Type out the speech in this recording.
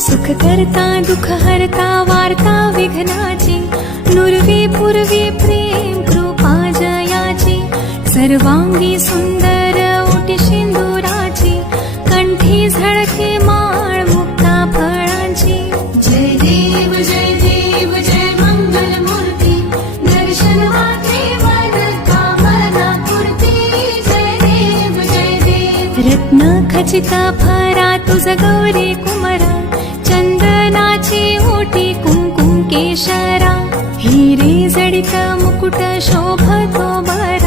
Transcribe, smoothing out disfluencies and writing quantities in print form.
सुख करता दुःख हरता वार्ता विघ्नाची, नुरवी पूर्वी प्रेम कृपा जयाची, सर्वांगी सुंदर ओटी सिंदुराची, कंठी झळके माळ मुक्ता फळांची. जय देव जय मंगल मूर्ती, दर्शन मात्रे मन कामना पूर्ती. जय देव रत्न खचित फरा तुझ गौरी कुमरा, चंदनाची ओटी कुंकुम केशरा, हिरे जडित मुकुट शोभतो बर.